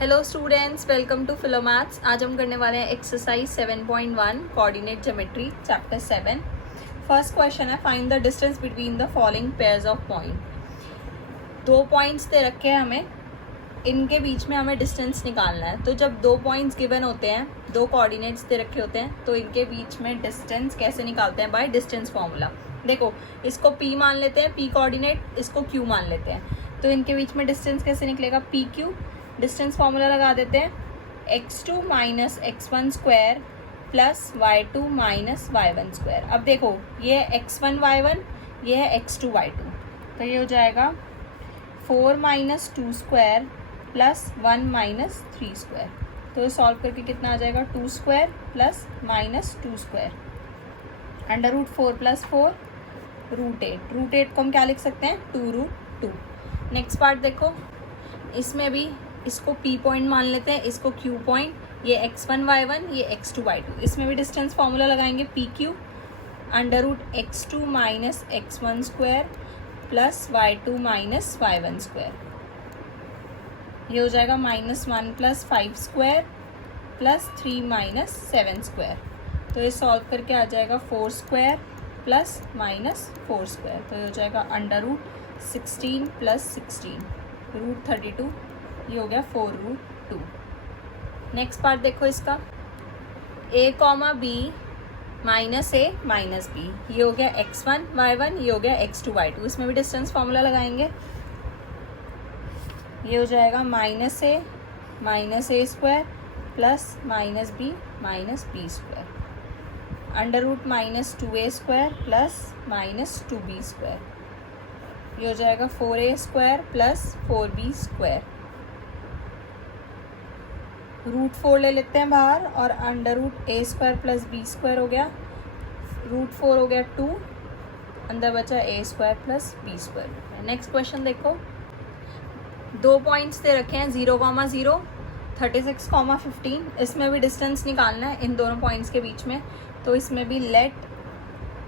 Hello students, welcome to Philomaths. आज हम करने वाले हैं exercise 7.1 coordinate geometry chapter 7। First question है, find the distance between the following pairs of point. दो पॉइंट्स दे रखे हैं हमें, इनके बीच में हमें डिस्टेंस निकालना है। तो जब दो पॉइंट्स गिवन होते हैं, दो कोऑर्डिनेट्स दे रखे होते हैं, तो इनके बीच में डिस्टेंस कैसे निकालते हैं? By distance formula. देखो, इसको P मान लेते हैं, P कोऑर्डिनेट, इसको Q मान लेते हैं। तो इनके बीच में डिस्टेंस कैसे निकलेगा? PQ। डिस्टेंस फॉर्मूला लगा देते हैं, x2 minus x1 square plus y2 minus y1 square. अब देखो, ये है x1 y1, ये है x2 y2, तो ये हो जाएगा 4 minus 2 square plus 1 minus 3 square. तो सॉल्व करके कितना आ जाएगा? 2 square plus minus 2 square under root 4 plus 4 root 8। Root 8 को हम क्या लिख सकते हैं? 2 रूट 2। नेक्स्ट पार्ट देखो, इसमें भी इसको P पॉइंट मान लेते हैं, इसको Q पॉइंट, ये x1 y1, ये x2 y2। इसमें भी डिस्टेंस फॉर्मूला लगाएंगे, PQ under root x2 minus x1 square plus y2 minus y1 square. ये हो जाएगा -1 plus 5 square plus 3 minus 7 square. तो ये सॉल्व करके आ जाएगा 4 स्क्वायर प्लस माइनस 4 स्क्वायर। तो ये हो जाएगा अंडर रूट 16 प्लस 16 रूट 32। ये हो गया 4 रूट 2। नेक्स्ट पार्ट देखो इसका, a comma b minus a minus b। ये हो गया x1 y1, ये हो गया x2 y2। इसमें भी डिस्टेंस फॉर्मूला लगाएंगे, ये हो जाएगा minus a square plus minus b square under root minus 2a square plus minus 2b square. ये हो जाएगा 4a square plus 4b square. Root 4 ले लेते हैं बाहर और under root a square plus b square हो गया। रूट 4 हो गया 2, अंदर बचा a square plus b square. Next question देखो, दो पॉइंट्स दे रखे हैं 0,0, 36, 15। इसमें भी डिस्टेंस निकालना है इन दोनों पॉइंट्स के बीच में। तो इसमें भी लेट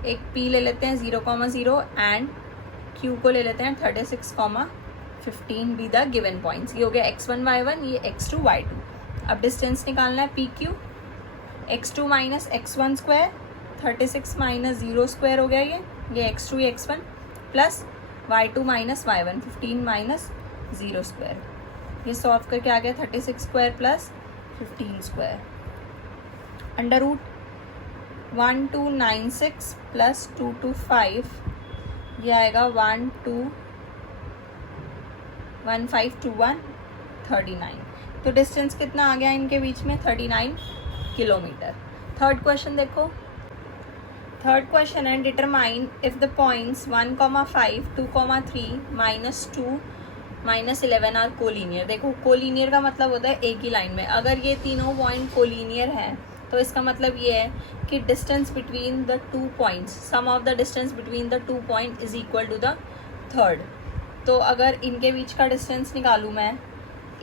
एक P ले लेते हैं 0,0 एंड Q को ले लेते हैं 36, 15 बी द गिवन पॉइंट्स। ये हो गया x1 y1, ये x2 y2। अब डिस्टेंस निकालना है PQ, x2 minus x1 square, 36 minus 0 square हो गया ये x2 ये x1 plus y2 minus y1, 15 minus 0 square. ये सॉल्व करके आ गया 36 square plus 15 square under root 1296 plus 225। ये आएगा 1521 39। तो डिस्टेंस कितना आ गया इनके बीच में? 39 किलोमीटर। थर्ड क्वेश्चन देखो, थर्ड क्वेश्चन है, determine if the points 1,5, 2,3, -2, -11 are collinear. देखो, कोलिनियर का मतलब होता है एक ही लाइन में। अगर ये तीनों पॉइंट कोलिनियर हैं तो इसका मतलब ये है कि distance between the two points, sum of the distance between the two point is equal to the third. तो अगर इनके बीच का डिस्टेंस निकालूँ मैं,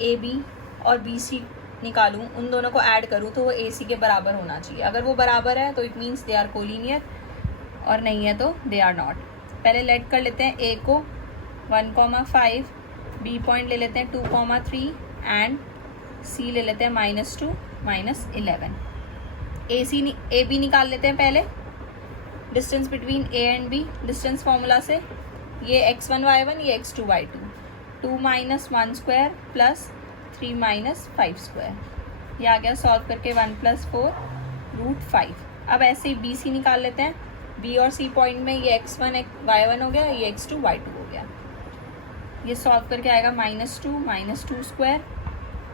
AB और BC निकालूं, उन दोनों को ऐड करूं, तो वो AC के बराबर होना चाहिए। अगर वो बराबर है तो it means they are collinear, और नहीं है तो दे आर नॉट। पहले लेट कर लेते हैं A को 1,5, B पॉइंट ले लेते हैं 2,3 एंड C ले लेते हैं -2, -11। AB निकाल लेते हैं पहले, distance between A and B distance formula से। ये x1 y1, ये x2 y2, 2 minus 1 square plus 3 minus 5 square. ये आ गया सॉल्व करके 1 प्लस 4 रूट 5। अब ऐसे ही BC निकाल लेते हैं, B और C पॉइंट में ये x1 y1 हो गया, ये x2 y2 हो गया। ये सॉल्व करके आएगा -2 square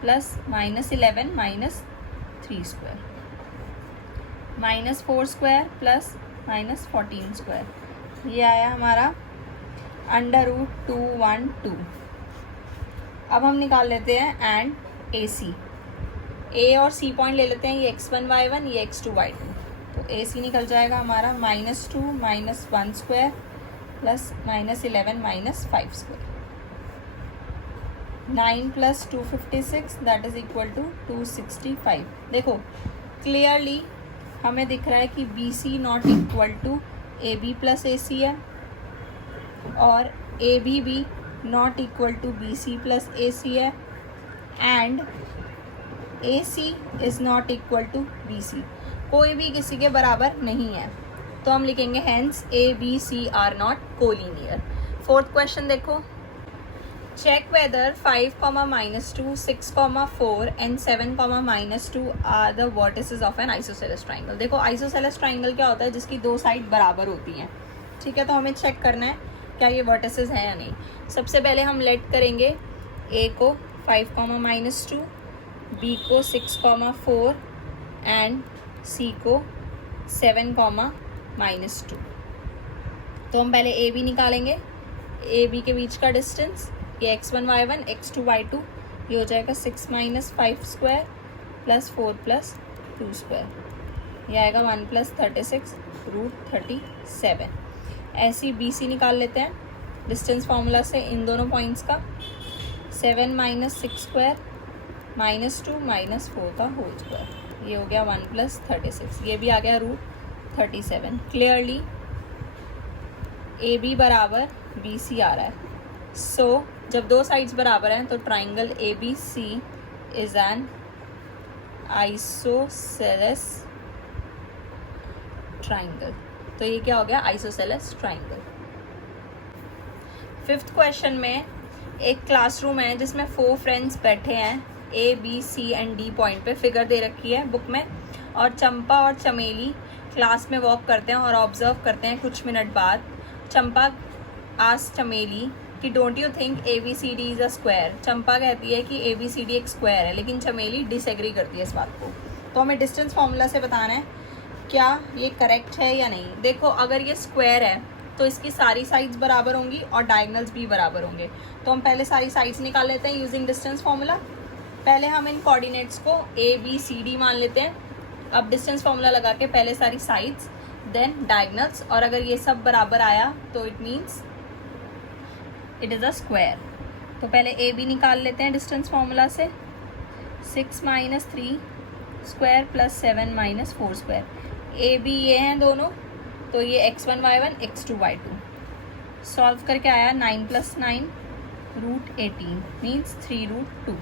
plus -11 -3 square, -4 square plus -14 square. ये आया हमारा अंडर रूट 212। अब हम निकाल लेते हैं एंड AC। A और C पॉइंट ले लेते हैं, ये x1 y1, ये x2 y2। तो AC निकल जाएगा हमारा -2 -1 square plus -11 -5 square. 9 plus 256 that is equal to 265। देखो, क्लियरली हमें दिख रहा है कि BC not equal to AB plus AC है और AB भी not equal to BC plus AC है and AC is not equal to BC, कोई भी किसी के बराबर नहीं है, तो हम लिखेंगे hence ABC are not collinear. Fourth question देखो, check whether 5, -2, 6, 4 and 7, -2 are the vertices of an isosceles triangle. देखो आइसोसेलेस ट्राइंगल क्या होता है, जिसकी दो साइड बराबर होती हैं, ठीक है। तो हमें चेक करना है क्या ये वर्टिसेस हैं या नहीं। सबसे पहले हम लेट करेंगे A को 5, -2, B को 6, 4 एंड C को 7, -2। तो हम पहले A B निकालेंगे, A B के बीच का डिस्टेंस, ये x1 y1 x2 y2, ये हो जाएगा 6 - 5 स्क्वायर प्लस 4 + 2 स्क्वायर, ये आएगा 1 + 36 √37। ऐसे ही BC निकाल लेते हैं डिस्टेंस फार्मूला से इन दोनों पॉइंट्स का, 7 - 6 स्क्वायर -2 - 4 का होल स्क्वायर, ये हो गया 1 + 36, ये भी आ गया √37। क्लियरली AB बराबर BC आ रहा है। सो जब दो साइड्स बराबर हैं तो triangle ABC is an isosceles triangle. तो ये क्या हो गया, आइसोसेलेस ट्राइंगल। फिफ्थ क्वेश्चन में एक क्लासरूम है जिसमें 4 फ्रेंड्स बैठे हैं, A B C and D point पे, फिगर दे रखी है बुक में, और चंपा और चमेली क्लास में वॉक करते हैं और ऑब्जर्व करते हैं। कुछ मिनट बाद चंपा आस्क चमेली कि don't you think ABCD is a square. Champa कहती है कि ABCD एक स्क्वायर है, लेकिन चमेली डिसएग्री करती है इस बात को। तो हमें डिस्टेंस फार्मूला से बताना है क्या ये करेक्ट है या नहीं। देखो अगर ये स्क्वायर है तो इसकी सारी साइड्स बराबर होंगी और डायगनल्स भी बराबर होंगे। तो हम पहले सारी साइड्स निकाल लेते हैं यूजिंग डिस्टेंस फार्मूला। पहले हम इन कोऑर्डिनेट्स को ABCD मान लेते हैं। अब डिस्टेंस फार्मूला लगा के पहले सारी साइड्स देन डायगनल्स, और अगर ये सब बराबर आया तो it means it is a square. तो पहले AB निकाल लेते हैं डिस्टेंस फार्मूला से, 6 - 3 स्क्वायर प्लस 7 - 4 स्क्वायर। AB ये हैं दोनों, तो ये x1 y1 x2 y2। Solve करके आया 9 + 9 √18 मीन्स 3√2।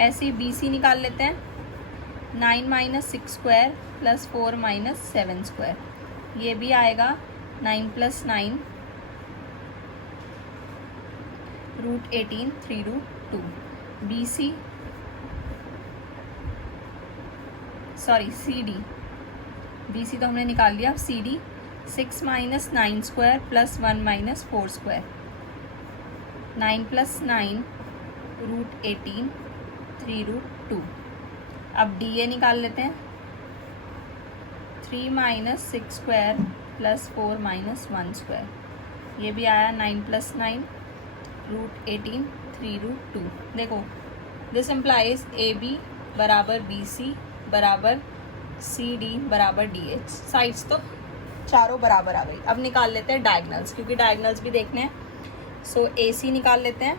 ऐसे ही BC निकाल लेते हैं, 9 - 6 स्क्वायर प्लस 4 - 7 स्क्वायर, ये भी आएगा 9 + 9 √18 3√2। BC सॉरी CD, BC तो हमने निकाल लिया। CD 6 - 9 square plus 1 - 4 square, 9 + 9 √18 3√2। अब DA निकाल लेते हैं, 3 - 6 स्क्वायर प्लस 4 - 1 स्क्वायर, ये भी आया 9 + 9 √18 3√2। देखो दिस इम्प्लाइज AB बराबर BC बराबर CD बराबर DH। साइड्स तो चारों बराबर आ गई। अब निकाल लेते हैं डायगनल्स, क्योंकि डायगनल्स भी देखने हैं। सो AC निकाल लेते हैं,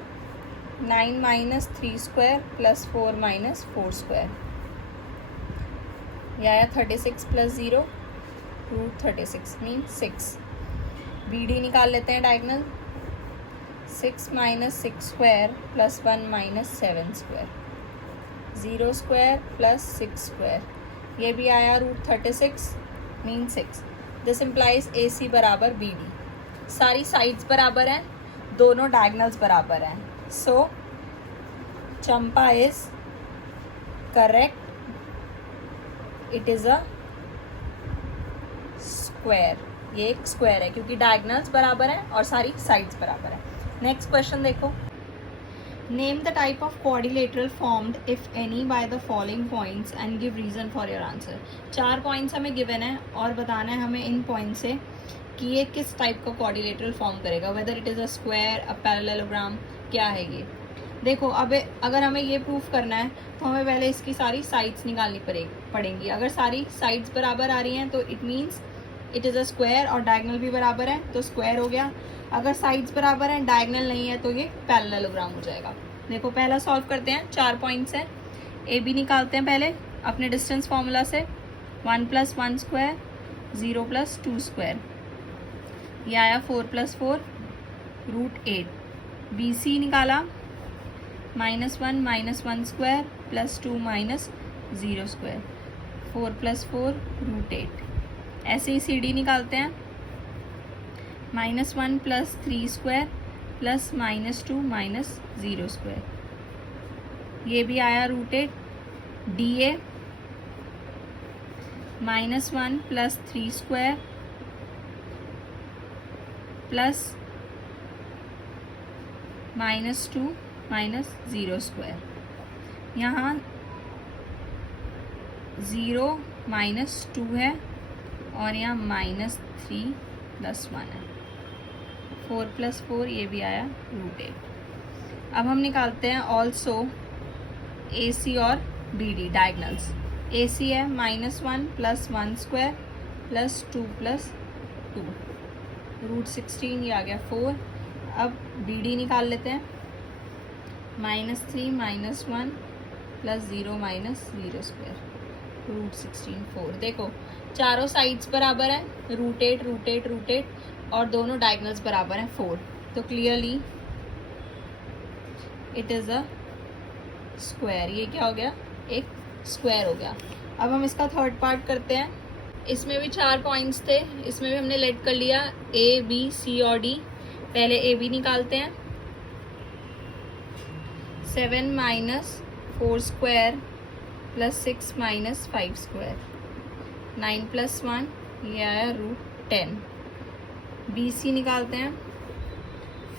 9 - 3 स्क्वायर प्लस 4 - 4 स्क्वायर, यह आया 36 + 0 √36 मीन 6। BD निकाल लेते हैं diagonal, 6 - 6 square plus 1 - 7 square, 0 square plus 6 square, ये भी आया √36 मीन 6। दिस इम्प्लाइज AC बराबर BD। सारी साइड्स बराबर हैं, दोनों डायगनल्स बराबर हैं। So Champa is correct, it is a square. ये एक स्क्वायर है क्योंकि डायगनल्स बराबर हैं और सारी साइड्स बराबर हैं। नेक्स्ट क्वेश्चन देखो, name the type of quadrilateral formed if any by the following points and give reason for your answer. 4 points हमें गिवन है और बताना है हमें इन पॉइंट से कि ये किस टाइप का क्वाड्रिलेटरल फॉर्म करेगा, whether it is a square, a parallelogram, क्या है ये। देखो अब अगर हमें ये प्रूफ करना है तो हमें पहले इसकी सारी साइड्स निकालनी पड़ेंगी। अगर सारी साइड्स बराबर आ रही हैं तो it means it is a square, और डायगनल भी बराबर है तो स्क्वायर हो गया। अगर साइड्स बराबर हैं, डायगनल नहीं है, तो ये पैरेललोग्राम हो जाएगा। देखो पहला सॉल्व करते हैं, 4 पॉइंट्स हैं। AB निकालते हैं पहले अपने डिस्टेंस फार्मूला से, 1 + 1 स्क्वायर 0 + 2 स्क्वायर, ये आया 4 + 4 √8। BC निकाला, -1 स्क्वायर प्लस 2 माइनस 0 स्क्वायर, 4 + 4 √8। ऐसे ही सी डी निकालते हैं, -1 + 3 स्क्वायर प्लस -2 माइनस 0 स्क्वायर, ये भी आया √8। D A -1 + 3 square plus -2 minus 0 square, यहाँ 0 - 2 है और यहाँ -3 + 1 है, 4 + 4 ये भी आया √8। अब हम निकालते हैं ऑल्सो ए सी और बी डी डायगनल्स। ए सी है -1 + 1 स्क्वायर प्लस 2 + 2, √16 ये आ गया 4। अब बी डी निकाल लेते हैं, -3 - 1 प्लस 0 माइनस 0 स्क्वायर, √16 4। देखो चारों साइड्स बराबर हैं, √8 और दोनों डायगनल्स बराबर हैं 4, तो clearly it is a square. ये क्या हो गया, एक स्क्वायर हो गया। अब हम इसका थर्ड पार्ट करते हैं। इसमें भी 4 पॉइंट्स थे, इसमें भी हमने लेट कर लिया ए बी सी और डी। पहले ए बी निकालते हैं, 7 - 4 स्क्वायर प्लस 6 माइनस 5 स्क्वायर, 9 + 1 ये आया √10। बी सी निकालते हैं,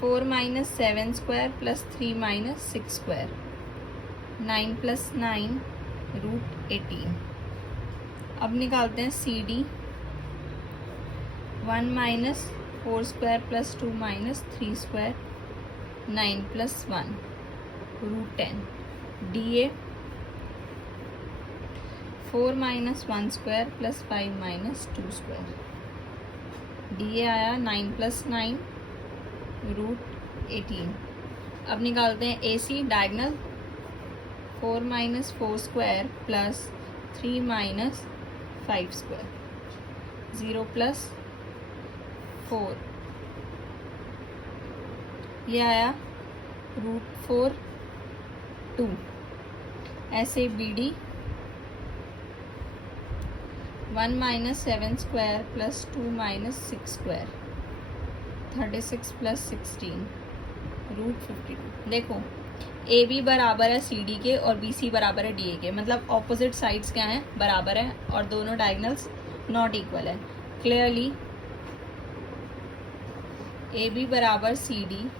4 - 7 स्क्वायर प्लस 3 माइनस 6 स्क्वायर, 9 + 9 √18। अब निकालते हैं C D, 1 - 4 square plus 2 minus 3 square, 9 + 1 √10। D A 4 - 1 square plus 5 minus 2 square, D A आया 9 + 9 √18। अब निकालते हैं A C diagonal, 4 - 4 square plus 3 minus 5 square, 0 + 4 ये आया √4 2। ऐसे B D 1 - 7 square plus 2 minus 6 square, 36 + 16 √52। देखो ए बी बराबर है सी डी के और बी सी बराबर है डी ए के, मतलब ऑपोजिट साइड्स क्या हैं, बराबर है और दोनों डायगनल्स नॉट इक्वल है। क्लियरली ए बी बराबर C D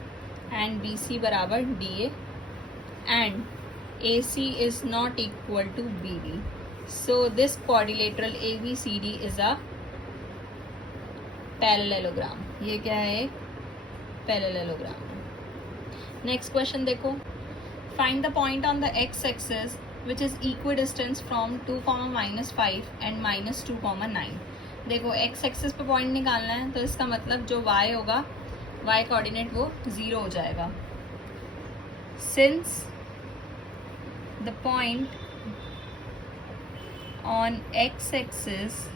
and B C बराबर D A and A C is not equal to B D, so this quadrilateral A B C D is a parallelogram. ये क्या है, एक parallelogram. Next question देखो, find the point on the x axis which is equidistance from 2, -5 and -2, 9। देखो x axis पे point निकालना है, तो इसका मतलब जो y होगा, y कोऑर्डिनेट वो 0 हो जाएगा। Since the point on x axis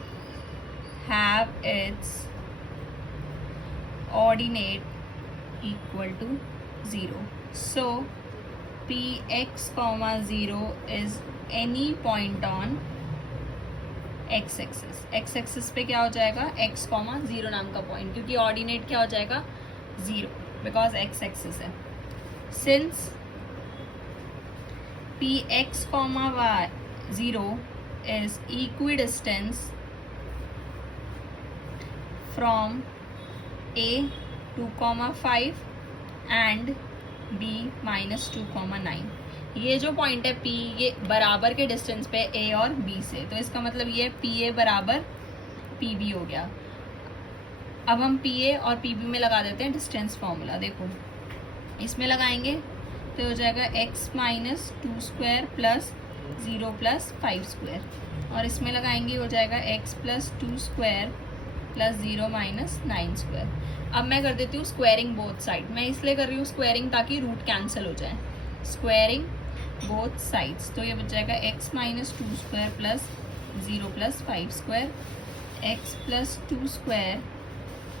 have it's ordinate equal to 0, so px, 0 is any point on x axis। x axis पे क्या हो जाएगा, x, 0 नाम का पॉइंट, क्योंकि ऑर्डिनेट क्या हो जाएगा 0 बिकॉज x axis है। Since px, y 0 is equidistance from a 2, 5 and b -2, 9। ये जो पॉइंट है P, ये बराबर के डिस्टेंस पे A और B से, तो इसका मतलब ये PA बराबर PB हो गया। अब हम PA और PB में लगा देते हैं डिस्टेंस फॉर्मूला। देखो इसमें लगाएंगे तो हो जाएगा x - 2 स्क्वायर प्लस 0 + 5 स्क्वायर, और इसमें लगाएंगे हो जाएगा x + 2 स्क्वायर प्लस 0 - 9 स्क्वायर। अब मैं कर देती हूँ स्क्वायरिंग बोथ साइड। मैं इसलिए कर रही हूँ स्क्वायरिंग ताकि रूट कैंसिल हो जाए। स्क्वायरिंग बोथ साइड्स, तो ये बच जाएगा x - 2 square plus 0 + 5 square, x + 2 square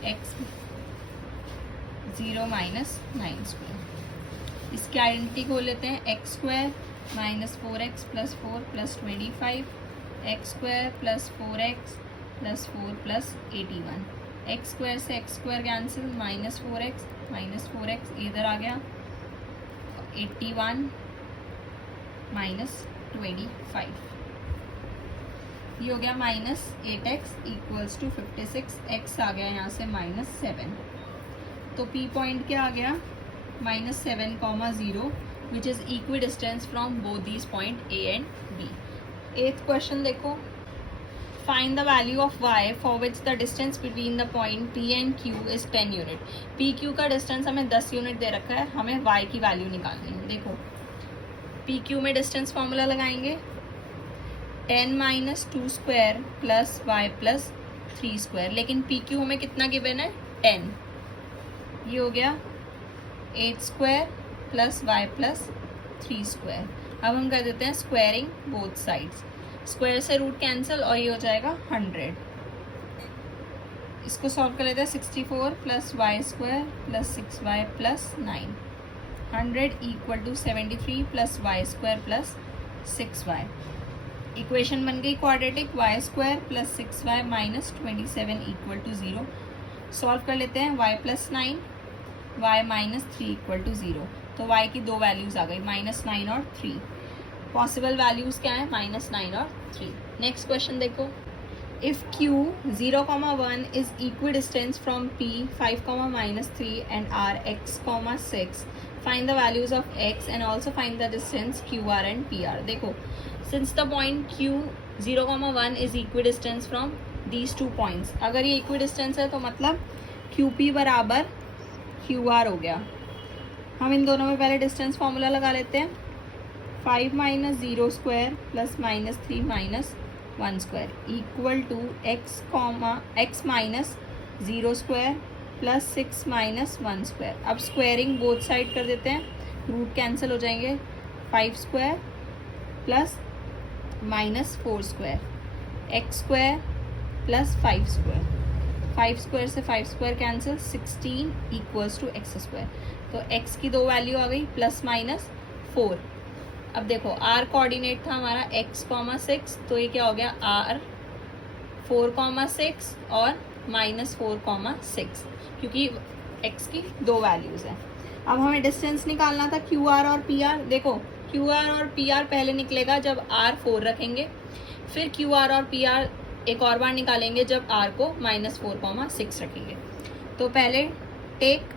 x 0 - 9 square. इसकी आइडेंटिटी खोल लेते हैं, x square minus 4x plus 4 plus 25, x square plus 4x plus 4 plus 81, x square से x square cancel, minus 4x इधर आ गया, 81 माइनस 25, ये हो गया minus 8x equals to 56, x आ गया यहाँ से माइनस 7, तो P पॉइंट क्या आ गया, minus 7,0, which is equi distance from both these point A and B. 8th question देखो, find the value of y for which the distance between the point P and Q is 10 unit. PQ का distance हमें 10 unit दे रखा है, हमें y की value निकालनी है. देखो PQ में डिस्टेंस फॉर्मूला लगाएंगे, 10 minus 2 square plus y plus 3 square, लेकिन PQ हमें कितना गिवन है, 10, ये हो गया 8 square plus y plus 3 square. अब हम कर देते हैं स्क्वायरिंग बोथ साइड्स, स्क्वायर से रूट कैंसिल और ये हो जाएगा 100. इसको सॉल्व कर लेते हैं, 64 plus y square plus 6y plus 9, 100 equal to 73 plus y square plus 6y. Equation बन गई quadratic, y square plus 6y minus 27 equal to 0. Solve कर लेते हैं, y plus 9 y minus 3 equal to 0, तो y की दो वैल्यूज आ गई, minus 9 और 3. पॉसिबल वैल्यूज क्या है, माइनस 9 और 3. नेक्स्ट क्वेश्चन देखो, if q 0,1 is equi distance from p 5, minus 3 and r x, 6, find the values of x and also find the distance qr and pr. देखो since the point q 0,1 is equi distance from these two points, अगर ये equi distance है तो मतलब qp बराबर qr हो गया. हम इन दोनों में पहले डिस्टेंस फॉर्मूला लगा लेते हैं, 5 minus 0 square plus minus 3 minus 1 square equal to x minus 0 square plus 6 minus 1 square. अब स्क्वायरिंग बोथ साइड कर देते हैं, रूट कैंसिल हो जाएंगे, 5 square plus minus 4 square, x square plus 5 square, 5 square से 5 square cancel, 16 equals to x square. तो x की दो वैल्यू आ गई, प्लस माइनस 4. अब देखो r कोऑर्डिनेट था हमारा x, 6, तो ये क्या हो गया, r 4, 6 और माइनस 4, 6, क्योंकि x की दो वैल्यूज हैं. अब हमें डिस्टेंस निकालना था QR और PR. देखो QR और PR पहले निकलेगा जब r 4 रखेंगे, फिर QR और PR एक और बार निकालेंगे जब r को माइनस 4, 6 रखेंगे. तो पहले टेक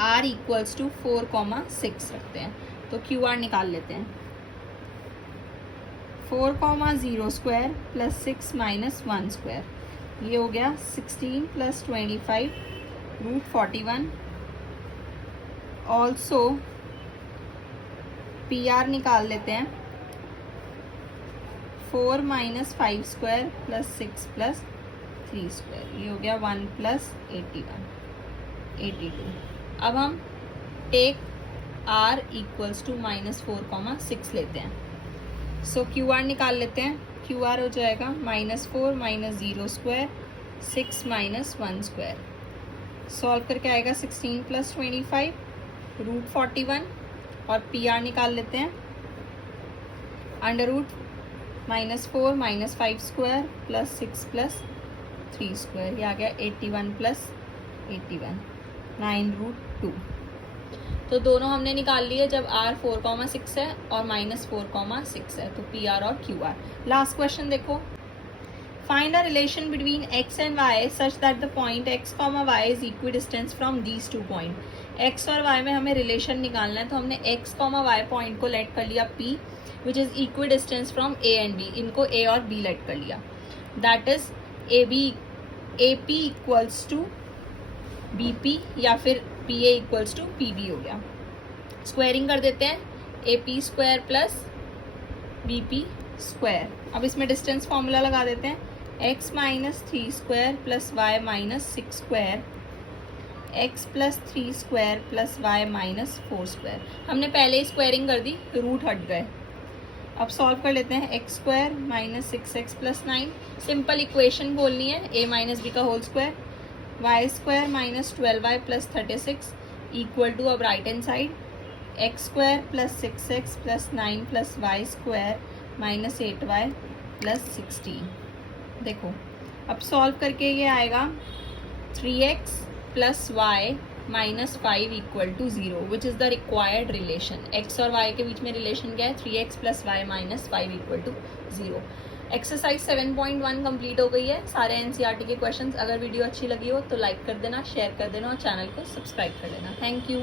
r इक्वल्स टू 4, 6 रखते हैं, तो QR निकाल लेते हैं, 4, 0 स्क्वायर प्लस 6 माइनस 1 स्क्वायर, ये हो गया 16 प्लस 25 रूट 41. ऑल्सो PR निकाल लेते हैं, 4 minus 5 square plus 6 plus 3 square, ये हो गया 1 प्लस 82. अब हम take r equals to minus 4, 6 लेते हैं. सो QR निकाल लेते हैं, QR हो जाएगा minus 4 minus 0 square 6 minus 1 square. Solve करके आएगा 16 प्लस 25 रूट 41. और PR निकाल लेते हैं, under root minus 4 minus 5 square plus 6 plus 3 square, ये आ गया 81 प्लस 81, 9 रूट 2. तो दोनों हमने निकाल लिए जब r 4, 6 है और माइनस 4, 6 है, तो PR और QR. लास्ट क्वेश्चन देखो, find a relation between x and y such that the point x, y is equi distance from these two point. x और y में हमें रिलेशन निकालना है, तो हमने x, y पॉइंट को लेट कर लिया P which is equi distance from A and B, इनको A और B लेट कर लिया. That is AP equals to BP या फिर PA इक्वल्स टू PB हो गया. स्क्वायरिंग कर देते हैं, AP square plus BP square. अब इसमें डिस्टेंस फॉर्मूला लगा देते हैं, x minus 3 square plus y minus 6 square, x plus 3 square plus y minus 4 square. हमने पहले ही स्क्वायरिंग कर दी, रूट हट गए. अब सॉल्व कर लेते हैं, x square minus 6x plus 9, simple equation बोलनी है, a माइनस बी का whole square, y square minus 12y plus 36 equal to, अब right hand side x square plus 6x plus 9 plus y square minus 8y plus 16। देखो अब solve करके ये आएगा 3x plus y minus 5 equal to 0 which is the required relation. x और y के बीच में relation क्या है? 3x plus y minus 5 equal to 0। Exercise 7.1 complete हो गई है। सारे एनसीईआरटी के क्वेश्चंस। अगर वीडियो अच्छी लगी हो तो लाइक कर देना, शेयर कर देना और चैनल को सब्सक्राइब कर देना। Thank you.